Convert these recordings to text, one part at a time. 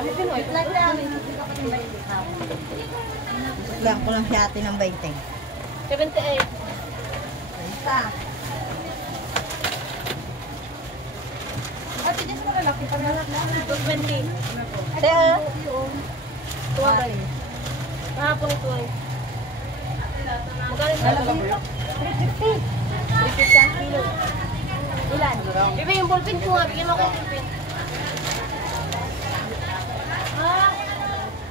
Kami Pinoy. Lang ko lang siya atin ng 20. 78. Isa. Ate, just mo lalaki. Pag-alak na. 220. Kaya, Tuwa kayo. Kahapon ito eh. Magkano yung lalaki? 350. 350 ang kilo. Ilan? Bibi, yung ballpen ko nga. Bigyan mo ako yung ballpen.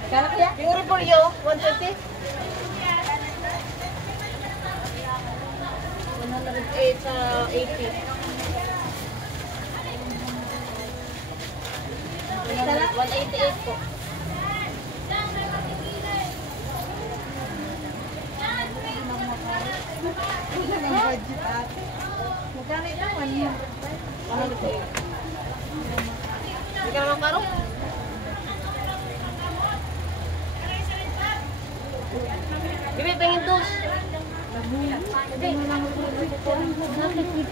Kaya kaya? Yung repolyo, 120. 108 sa 80. 188 po. Ang budget ate. Magkano ito? 100. 108. Hindi ka naman karo? Bibi, pengin tos.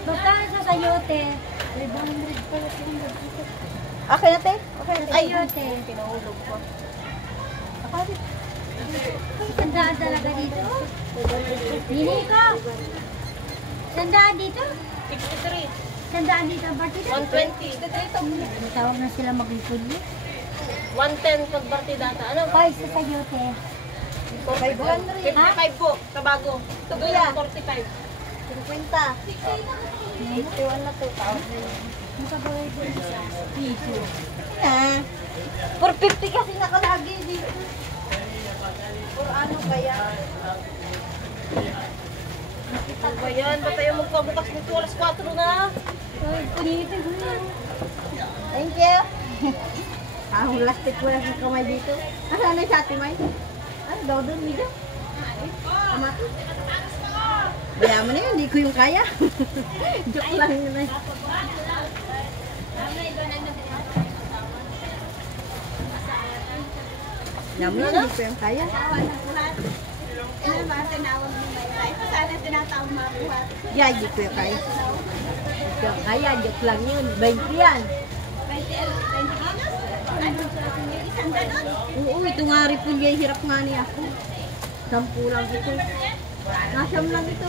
Basta sa sayote. Okay na te? Okay na te? Sayote. Pinahulog ko. Sandaan talaga dito. Hindi ka. Sandaan dito? 63. Sandaan dito. Bakit? 120. Tawag na sila mag-ipod. 110 pag partidata. Ano? Bye sa sayote. 55 po. Tabago. Ito ba yan? 45. 50. 81 na to. Makabaway din sa piso. Ah, 450 kasi nakalagi dito. Or ano kaya? Ano ba yan? Ba't tayo magpabukas nito? Alas 4 na. Ay, punitin ko na. Thank you. Ang lastik ko lang sa kamay dito. Asan na sa atin, May? Ano daw doon, medyo? Tama ko. Baya mo na yun, hindi ko yung kaya. Joke lang yun ay. Yaman na, hindi ko yung kaya. Ano ba tinawag mo ba yun? Sana tinatawag mabuhat. Yeah, hindi ko yung kaya. Hindi ko yung kaya, joke lang yun. 20 yan. 20 kilos? Ano? Isang ganon? Oo, ito nga repulya, hirap nga niya ako. 10 lang ito. Nasam lang ito.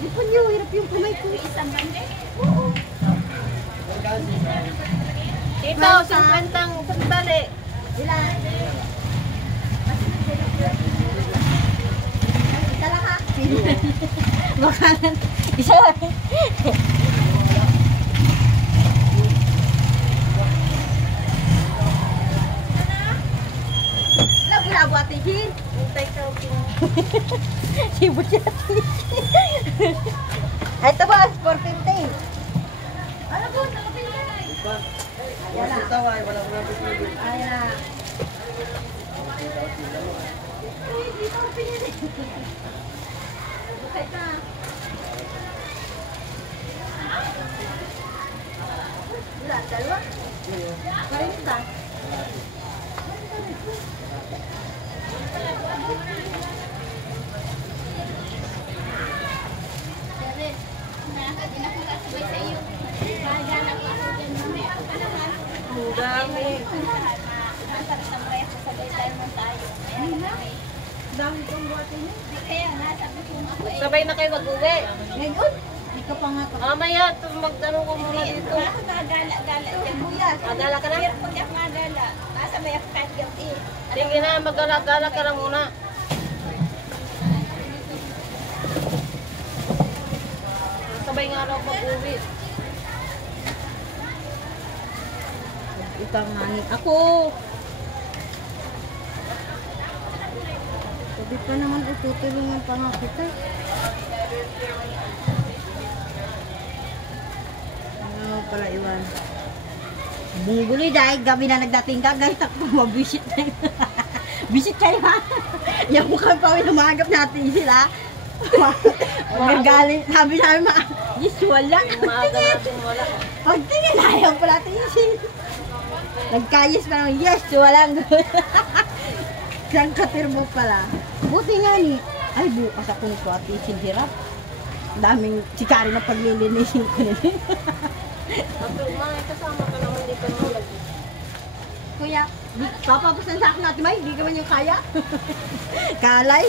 Repulya, hirap yung kamay ko. Isang bande? Oo. Tito, 50 ang sandali. Ilan? Isa lang ha? Baka isa lang. Labo ate Jin. Hintay ka. Sibot siya ate. Ay, ito ba? 450. Ano po? Wala. Ay, na. Bukay ka. Wala, dalawa? Karin ba? Hindi na ako kasabay sa iyo. Gaganap ako dyan mamaya. Ano naman? Ang dami. Masarap sa mga kasabay tayo man tayo. Dami kong buhatin niya. Di kaya nasabi ko ako eh. Sabay na kayo mag-uwi. Ngayon, di ka pa nga pa. Mamaya, magtanong ko muna dito. Ako gagala-gala dyan. Kuya, Magala ka na? Pero pag ako magala, nasabay ako kahit gabi. Sige na, magala-gala ka na muna. Sabay nga ako mag-uwi. itangangin ako. Sabi pa naman tutulungan pa nga kita. Ano pala iwan? Bungguloy dahil gabi na nagdating ka, guys, ako mabisit na yun. Bisit kayo ha? Yung mukhang pa lumagap natin sila. Magagaling. Sabi namin yes, wala. Maaga natin wala. Pagtingin, ayaw pala tiisin. Nagkayis pa naman, yes, walang. Siyang katirmo pala. Buti nga ni. Ay, bukas ako nito at tiisin hirap. Daming sikari na paglilinisin ko nila. Mga kasama ka naman dito ng lagi. kuya, papapasan sa akin natin, may, hindi ka man yung kaya. Kalay.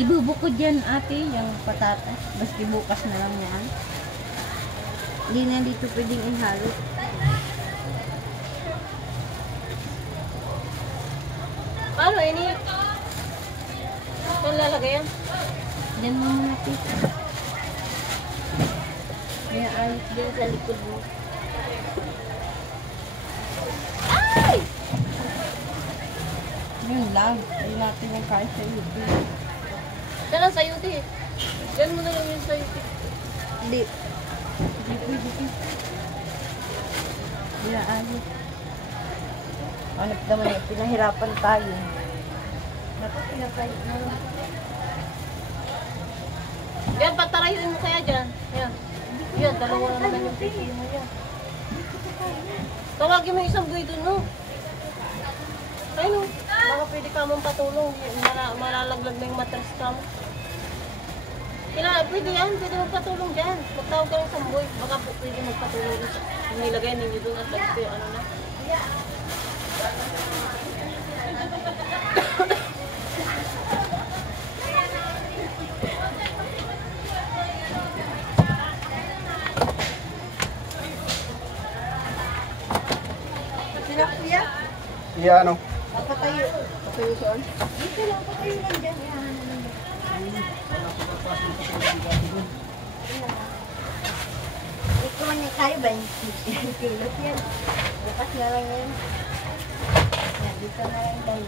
Ibubukod yan ate, yung patatas. Basta bukas na lang yan. Hindi na dito pwedeng ihalo. Paano ini? Saan lalagay yan? Diyan mo muna tita. May ayos din sa likod mo. Ay! Yun lang. Hindi natin yung kaya sa YouTube. Saan ang sayuti? Diyan mo na lang yung sayuti. Hindi. Hindi pwede. Hindi na ayos. Ano naman eh, pinahirapan tayo. Naku, pinapayot na lang. Yan, patarayuin mo kaya dyan. Yan. Yan, dalawa na naman yung pipili mo yan. Tawagin mo yung isang buhay dun, no? Ayun, no? Baka pwede ka mong patulong. Malalaglag na yung matras ka mo. Pwede yan, pwede magpatulong dyan. Magtawag ka ng samboy. Baka pwede magpatulong. Nilagay ninyo dun at lagay ano na. Sila kuya? Iya, ano? Papatayo. Patayo saan? Dito lang, patayo lang dyan. Ikaw man yung kayo ba? Kilot yan. Bukas na lang yan. Yan, dito na lang tayo.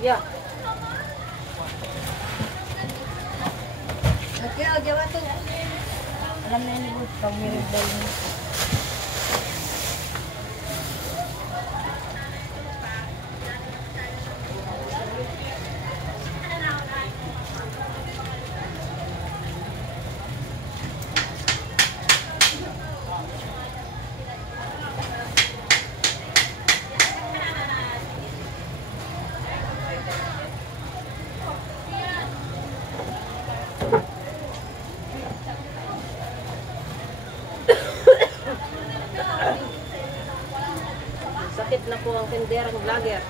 Yeah. Okay, o, gawa to. Alam na yun, boss. Pag meron ba yun? Sakit na po ang tinderang vlogger.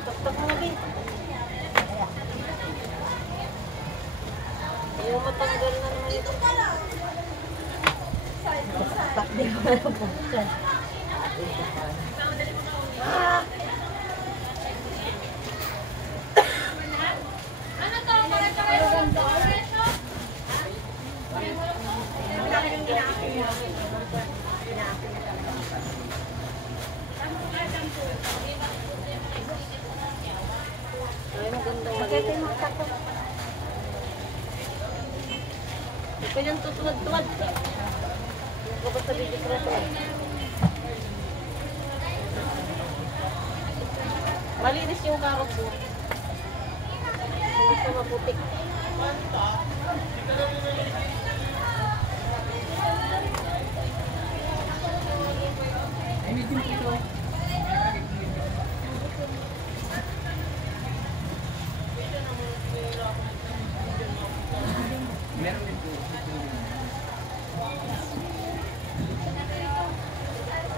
Taktak mo din. Ayaw matanggal na naman ito. Takdi ko na po. Ay, magandang malinis. Ito yung tutuwad-tuwad. Kapag sa video ko na ito. Malinis yung carrots mo. Hindi siya maputik.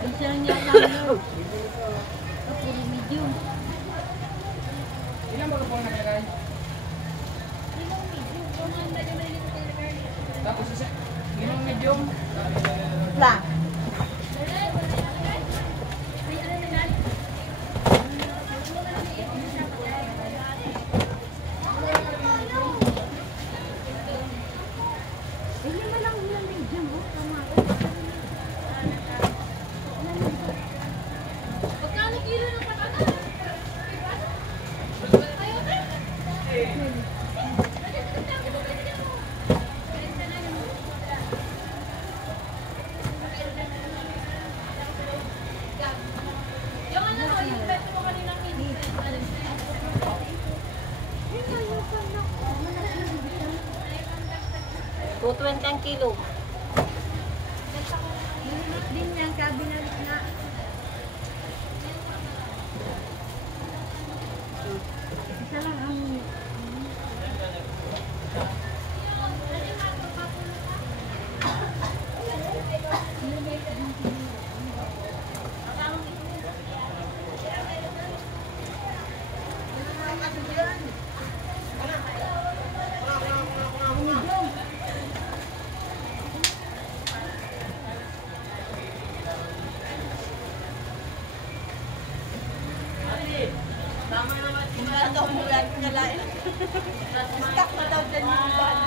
Isa lang yata yun. Puro medium. Ilan ba po ang nakalagay? Tapos isa, ginong medium. Lang. $2.20 ang kilo. Din yan, kabinalik na. Isa lang ang... Wala daw mo yan kalain. Stuck na daw dyan yung van.